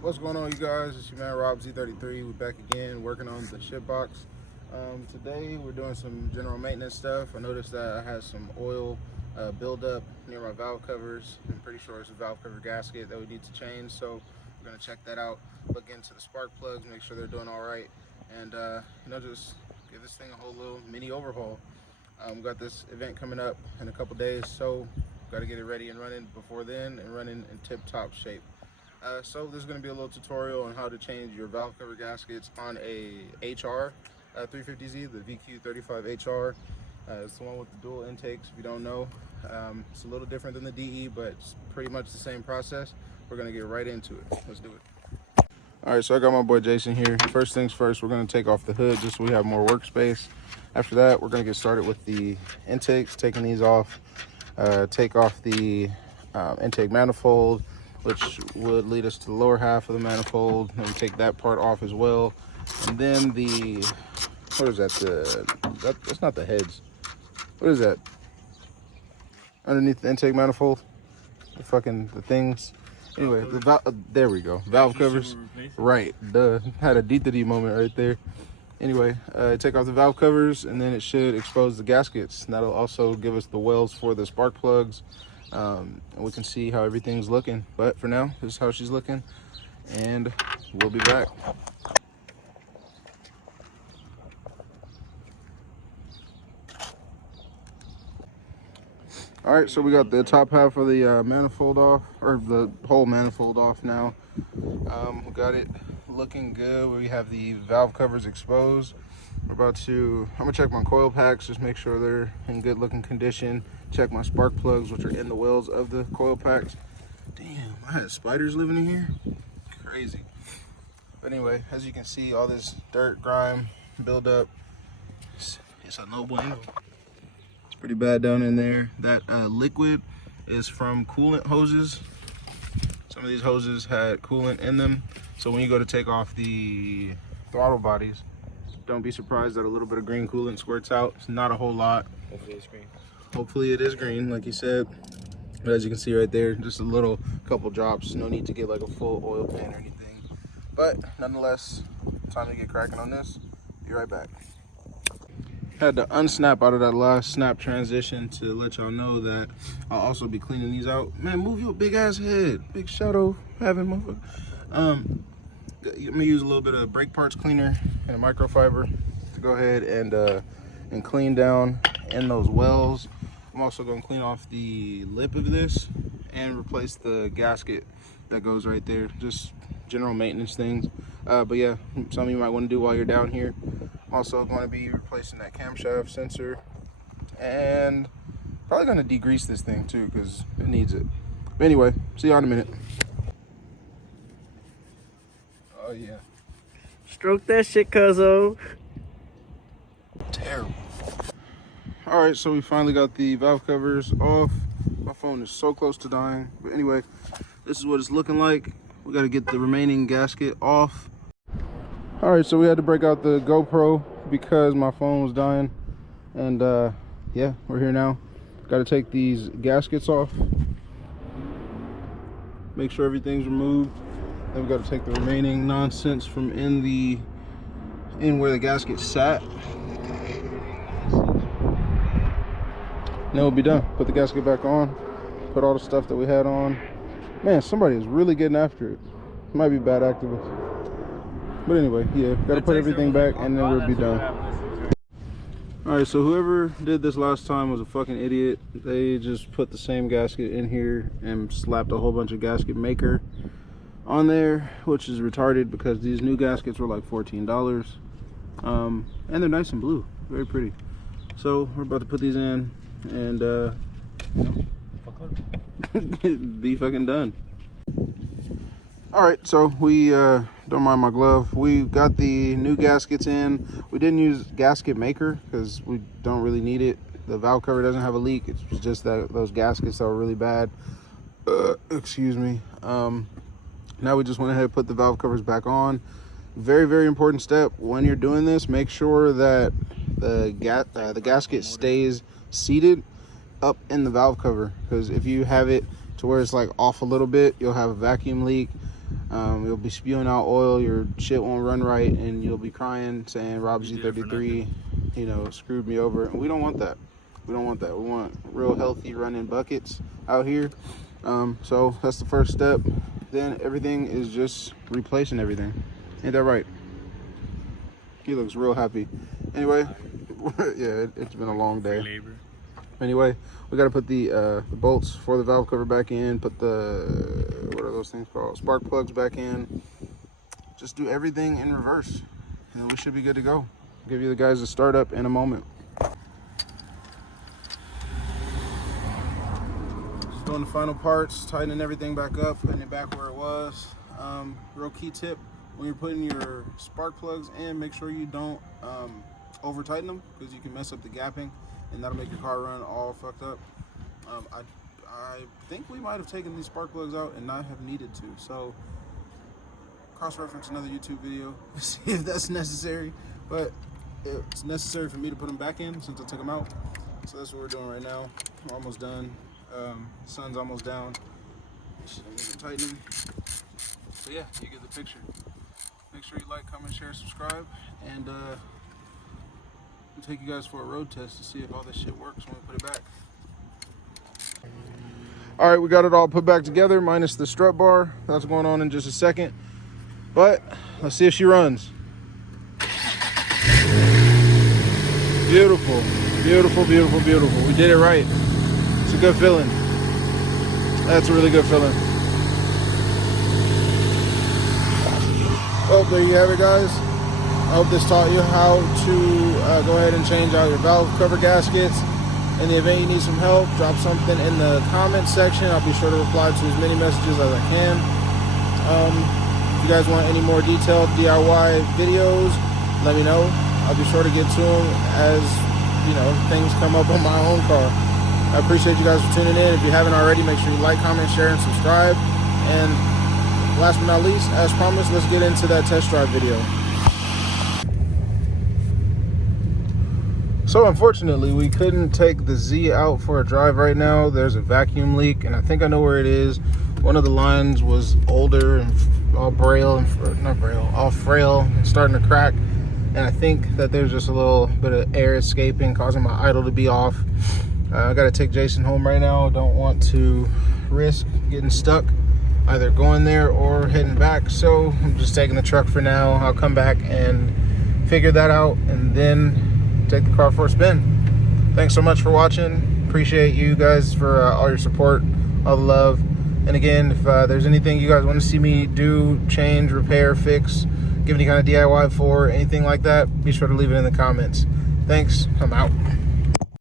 What's going on, you guys? It's your man Rob Z33. We're back again working on the ship box. Today we're doing some general maintenance stuff. I noticed that I had some oil buildup near my valve covers. I'm pretty sure it's a valve cover gasket that we need to change, so we're going to check that out, look into the spark plugs, make sure they're doing all right, and just give this thing a whole little mini overhaul. We got this event coming up in a couple days, so got to get it ready and running before then and running in tip-top shape. So there's going to be a little tutorial on how to change your valve cover gaskets on a HR 350Z, the VQ35HR. It's the one with the dual intakes, if you don't know. It's a little different than the DE, but it's pretty much the same process. We're going to get right into it. Let's do it. All right, so I got my boy Jason here. First things first, we're going to take off the hood just so we have more workspace. After that, we're going to get started with the intakes, taking these off. Take off the intake manifold, which would lead us to the lower half of the manifold. And we take that part off as well. And then the, what is that? That's not the heads. What is that? Underneath the intake manifold? The things. Anyway, there we go. Valve covers. Right. Duh. Had a D moment right there. Anyway, take off the valve covers, and then it should expose the gaskets. And that'll also give us the wells for the spark plugs. And we can see how everything's looking. But for now, this is how she's looking, and we'll be back. All right, so we got the top half of the manifold off, or the whole manifold off now. We got it looking good. We have the valve covers exposed. I'm gonna check my coil packs, just make sure they're in good looking condition. Check my spark plugs, which are in the wells of the coil packs. Damn, I had spiders living in here. Crazy. But anyway, as you can see, all this dirt, grime, buildup. It's a no bueno. It's pretty bad down in there. That liquid is from coolant hoses. Some of these hoses had coolant in them. So when you go to take off the throttle bodies, don't be surprised that a little bit of green coolant squirts out. It's not a whole lot. Hopefully it's green. Hopefully it is green, like you said. But as you can see right there, just a couple drops. No need to get like a full oil pan or anything. But nonetheless, time to get cracking on this. Be right back. Had to unsnap out of that last snap transition to let y'all know that I'll also be cleaning these out. Man, move your big ass head. Big shadow having motherfucker. I'm gonna use a little bit of brake parts cleaner and a microfiber to go ahead and clean down in those wells. I'm also gonna clean off the lip of this and replace the gasket that goes right there. Just general maintenance things. But yeah, something you might want to do while you're down here. I'm also going to be replacing that camshaft sensor and probably going to degrease this thing too because it needs it. But anyway, see y'all in a minute. Oh yeah. Stroke that shit, cuzzo. Terrible. All right, so we finally got the valve covers off. My phone is so close to dying. But anyway, this is what it's looking like. We got to get the remaining gasket off. All right, so we had to break out the GoPro because my phone was dying. And yeah, we're here now. Got to take these gaskets off. Make sure everything's removed. Then we got to take the remaining nonsense from in where the gasket sat. Then we'll be done. Put the gasket back on. Put all the stuff that we had on. Man, somebody is really getting after it. Might be bad activists. But anyway, yeah, gotta put everything back and then we'll be done. All right, so whoever did this last time was a fucking idiot. They just put the same gasket in here and slapped a whole bunch of gasket maker on there, which is retarded because these new gaskets were like $14. And they're nice and blue, very pretty. So we're about to put these in and be fucking done. All right, so we don't mind my glove. We got the new gaskets in. We didn't use gasket maker because we don't really need it. The valve cover doesn't have a leak. It's just that those gaskets that were really bad. Excuse me. Now we just went ahead and put the valve covers back on. Very, very important step when you're doing this. Make sure that the gasket stays seated up in the valve cover, because if you have it to where it's like off a little bit, you'll have a vacuum leak. You'll be spewing out oil, your shit won't run right, and you'll be crying saying Rob Z33, you know, screwed me over. And we don't want that. We don't want that. We want real healthy running buckets out here. So that's the first step. Then everything is just replacing everything. Ain't that right? He looks real happy. Anyway, yeah, it's been a long day. Anyway, we got to put the bolts for the valve cover back in, put the, what are those things called? Spark plugs back in. Just do everything in reverse, and then we should be good to go. I'll give you the guys a startup in a moment. Just doing the final parts, tightening everything back up, putting it back where it was. Real key tip, when you're putting your spark plugs in, make sure you don't over tighten them, because you can mess up the gapping and that'll make your car run all fucked up. I think we might have taken these spark plugs out and not have needed to, so cross-reference another YouTube video to see if that's necessary, but it's necessary for me to put them back in since I took them out. So that's what we're doing right now. We're almost done. Sun's almost down. Just tighten them. So yeah, you get the picture. Make sure you like, comment, share, subscribe, and we'll take you guys for a road test to see if all this shit works when we put it back. All right, we got it all put back together, minus the strut bar. That's going on in just a second. But let's see if she runs. Beautiful, beautiful, beautiful, beautiful. We did it right. It's a good feeling. That's a really good feeling. Well, there you have it, guys. I hope this taught you how to go ahead and change out your valve cover gaskets. In the event you need some help, drop something in the comment section. I'll be sure to reply to as many messages as I can. If you guys want any more detailed DIY videos, let me know. I'll be sure to get to them as, you know, things come up on my own car. I appreciate you guys for tuning in. If you haven't already, make sure you like, comment, share, and subscribe. And last but not least, as promised, let's get into that test drive video. So unfortunately, we couldn't take the Z out for a drive right now. There's a vacuum leak, and I think I know where it is. One of the lines was older and all all frail and starting to crack. And I think that there's just a little bit of air escaping, causing my idle to be off. I gotta take Jason home right now. Don't want to risk getting stuck, either going there or heading back. So I'm just taking the truck for now. I'll come back and figure that out, and then take the car for a spin. Thanks so much for watching. Appreciate you guys for all your support, all the love. And again, if there's anything you guys want to see me do, change, repair, fix, give any kind of DIY for, anything like that, be sure to leave it in the comments. Thanks, I'm out.